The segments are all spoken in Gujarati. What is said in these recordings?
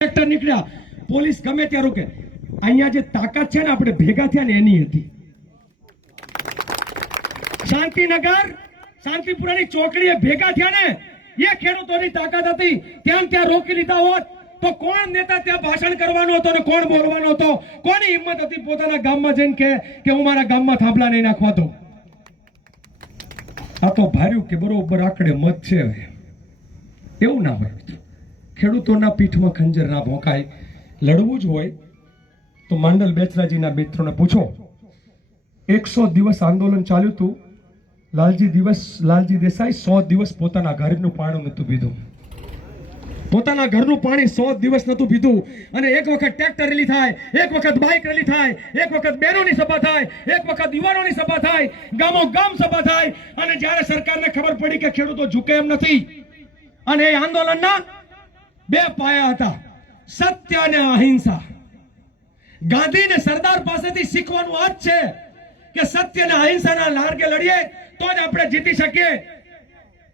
ટ્રેક્ટર નીકળ્યા, પોલીસ ગમે ત્યાં રોકે. અહીંયા જે તાકાત છે ને આપણે ભેગા થયા ને એની હતી. શાંતિનગર શાંતિપુરાની ચોકડીએ ભેગા થયા ને એ ખેડૂતોની તાકાત હતી. ત્યાં રોકી લીધા હોત તો કોણ નેતા ત્યાં ભાષણ કરવાનો હતો ને કોણ બોલવાનો હતો? કોની હિંમત હતી પોતાના ગામમાં જઈને કે હું મારા ગામમાં થાંભલા નહીં નાખવા દો? આ તો ભાર્યું કે બરોબર આકડે મત છે. એવું ના હોય. ખેડૂતોના પીઠમાં ખંજર ના ભોંકાય. લડવું જ હોય તો માંડલ બેચરાજીના મિત્રોને પૂછો. 100 દિવસ આંદોલન ચાલ્યું હતું. લાલજી દેસાઈ 100 દિવસ પોતાના ઘરનું પાણી નતું પીધું. પોતાના ઘરનું પાણી 100 દિવસ નતું પીધું. અને એક વખત ટ્રેક્ટર રેલી થાય, એક વખત બાઇક રેલી થાય, એક વખત બહેનોની સભા થાય, એક વખત યુવાનોની સભા થાય, ગામો ગામ સભા થાય. અને જ્યારે સરકારને ખબર પડી કે ખેડૂતો ઝૂકે એમ નથી અને એ આંદોલનના બે પાયા હતા, સત્ય અને અહિંસા. ગાંધી ને સરદાર પાસેથી શીખવાનું આ જ છે કે સત્ય અને અહિંસાના માર્ગે લડીએ તો જ આપણે જીતી શકીએ.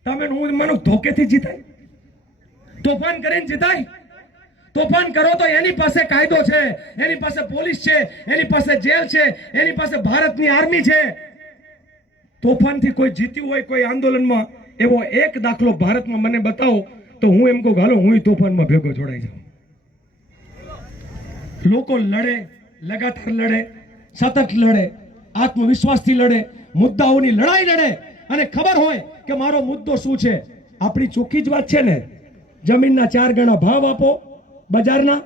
તમે હું મને ધોકેથી જીતાય? તોફાન કરીને જીતાય? તોફાન કરો તો એની પાસે કાયદો છે, એની પાસે પોલીસ છે, એની પાસે જેલ છે, એની પાસે ભારતની આર્મી છે. તોફાનથી કોઈ જીત્યું હોય કોઈ આંદોલનમાં એવો એક દાખલો ભારતમાં મને બતાવો તો હું એમ કહું હાલો હું તોફાનમાં ભેગો જોડાઈ જાઉં. લોકો લડે, લગાતાર લડે, સતત લડે, આત્મવિશ્વાસથી લડે, મુદ્દાઓની લડાઈ લડે અને ખબર હોય કે મારો મુદ્દો શું છે. આપણી ચોખ્ખી જ વાત છે ને, જમીનના 4 ગણા ભાવ આપો બજારના,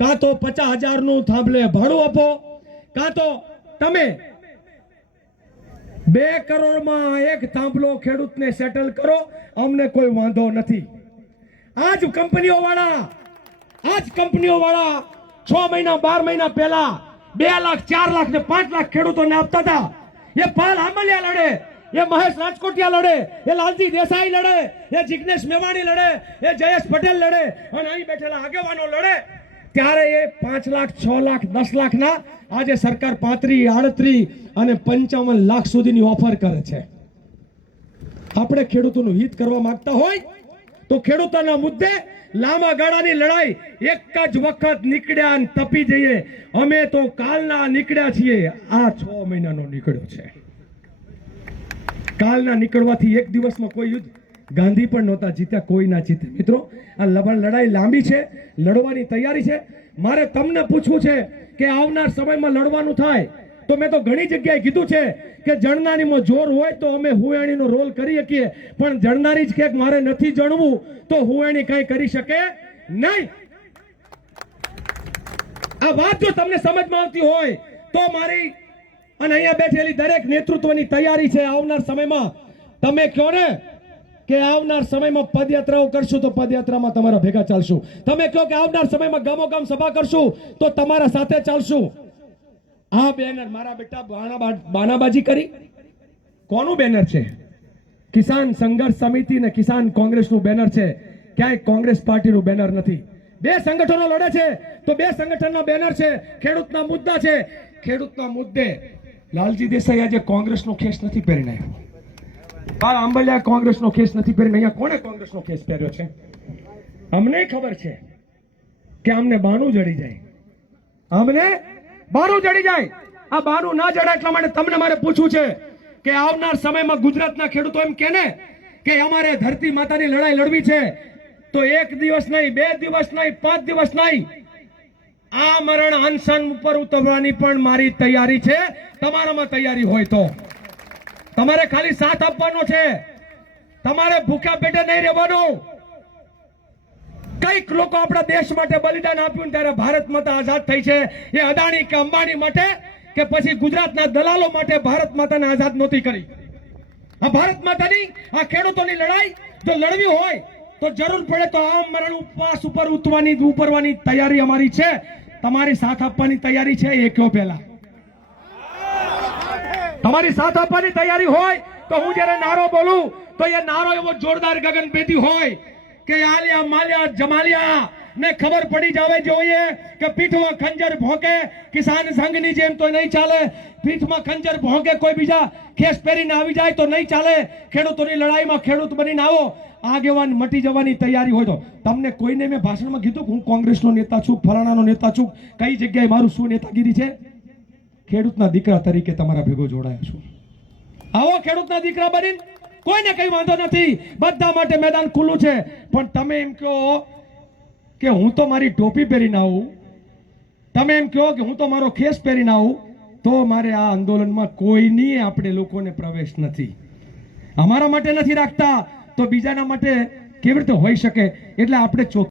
કાં તો 50,000 નું થાંભલે ભાડું આપો, કાં તો તમે 2 કરોડમાં એક થાંભલો ખેડૂતને સેટલ કરો. અમને કોઈ વાંધો નથી. આજ કંપનીઓ વાળા 6 મહિના 12 મહિના પહેલા 2 લાખ 4 લાખ ને 5 લાખ ખેડૂતોને આપતા હતા. એ પાલ આંબલિયા લડે, એ મહેશ રાજકોટિયા લડે, એ લાલજી દેસાઈ લડે, એ જિગ્નેશ મેવાણી લડે, એ જયેશ પટેલ લડે અને અહીં બેઠેલા આગેવાનો લડે. ત્યારે એ 5 લાખ 6 લાખ 10 લાખ ના આજે સરકાર 35, 38 અને 55 લાખ સુધીની ઓફર કરે છે. આપણે ખેડૂતોનું હિત કરવા માંગતા હોય તો ખેડૂતોના મુદ્દે લાંબા ગાળાની લડાઈ એક જ વખત નીકળ્યા અને તપી જઈએ. અમે તો કાલના નીકળ્યા છીએ, આ 6 મહિનાનો નીકળ્યો છે. કાલના નીકળવાથી એક દિવસમાં કોઈ યુદ્ધ ગાંધી પણ નહોતા જીત્યા, કોઈ ના જીતે. મિત્રો, આ લડાઈ લાંબી છે, લડવાની તૈયારી છે. મારે તમને પૂછવું છે કે આવનાર સમયમાં લડવાનું થાય તો મેં તો ઘણી જગ્યાએ કીધું છે કે જણનારીમાં જોર હોય તો અમે હુવેણીનો રોલ કરી શકીએ, પણ જણનારી જ કે મારે નથી જણવું તો હુવેણી કઈ કરી શકે નહીં. આ વાત જો તમને સમજમાં આવતી હોય તો મારી અને અહીંયા બેઠેલી દરેક નેતૃત્વની તૈયારી છે. આવનાર સમયમાં તમે કહો ને કે આવનાર સમયમાં પદયાત્રાઓ કરશું તો પદયાત્રામાં તમારા ભેગા ચાલશું. તમે કહો કે આવનાર સમયમાં ગામો ગામ સભા કરશું તો તમારા સાથે ચાલશું. આ બેનર મારા બેટા બાનાબાજી કરી કોનું બેનર છે? કિસાન સંઘર્ષ સમિતિ ને કિસાન કોંગ્રેસનું બેનર છે. ક્યાંય કોંગ્રેસ પાર્ટીનું બેનર નથી. 2 સંગઠનો લડે છે તો 2 સંગઠનના બેનર છે. ખેડૂતના મુદ્દા છે. ખેડૂતના મુદ્દે લાલજી દેસાઈ આજે કોંગ્રેસનો ખેસ નથી પહેરીને આવ્યો. પાલ આંબલિયા કોંગ્રેસનો ખેસ નથી પહેરીને. અહીંયા કોણે કોંગ્રેસનો ખેસ પહેર્યો છે? અમને ખબર છે કે અમને બાનું જડી જાય, અમને બાનું જડી જાય. આ બાનું ના જડાય એટલા માટે તમને મારે પૂછવું છે કે આવનાર સમયમાં ગુજરાતના ખેડૂતો એમ કે ને કે અમારે ધરતી માતાની લડાઈ લડવી છે તો 1 દિવસ નહીં, 2 દિવસ નહીં, 5 દિવસ નહીં, આ મરણ અનશન ઉપર ઉતરવાની પણ મારી તૈયારી છે. તમારામાં તૈયારી હોય તો તમારે ખાલી સાથ આપવાનો છે. તમારે ભૂખ્યા પેટે નહીં રહેવાનું. કઈક લોકો આપણા દેશ માટે બલિદાન આપ્યું ત્યારે ભારત માતા આઝાદ થઈ છે. એ અદાણી કે અંબાણી માટે કે પછી ગુજરાતના દલાલો માટે ભારત માતાને આઝાદ નહોતી કરી. આ ભારત માતાની, આ ખેડૂતોની લડાઈ જો લડવી હોય તો જરૂર પડે તો આ મરણ ઉપવાસ ઉપર ઉપરવાની તૈયારી અમારી છે. તમારી સાથ આપવાની તૈયારી છે એ કયો પહેલા? તમારી સાથ આપવાની તૈયારી હોય તો હું જ્યારે નારો બોલું તો એ નારો એવો જોરદાર ગગનભેદી હોય કે આલિયા માલિયા જમાલિયા ને ખબર પડી જાવે જોઈએ કે પીઠમાં ખંજર ભોંકે કિસાન સંઘની જેમ તો નહીં ચાલે. પીઠમાં ખંજર ભોંકે કોઈ બીજા ખેસ પહેરીને આવી જાય તો નહીં ચાલે. ખેડૂતોની લડાઈમાં ખેડૂત બનીને આવો. આગેવાન મટી જવાની તૈયારી હોય તો તમને કોઈને મેં ભાષણમાં કીધું કે હું કોંગ્રેસનો નેતા છું, ફલાણાનો નેતા છું, કઈ જગ્યાએ મારું શું નેતાગીરી છે? ખેડૂતના દીકરા તરીકે તમારા ભેગો જોડાયા છું. આવો ખેડૂતના દીકરા બનીને, કોઈને કઈ વાંધો નથી, બધા માટે મેદાન ખુલ્લું છે. પણ તમે એમ કહો કે હું તો મારી ટોપી પહેરીને આવું, તમે એમ કહો કે હું તો મારો ખેસ પહેરીને આવું, તો મારે આ આંદોલનમાં કોઈની આપણે લોકોને પ્રવેશ નથી. અમારા માટે નથી રાખતા તો બીજાના માટે કેવી રીતે હોઈ શકે? એટલે આપણે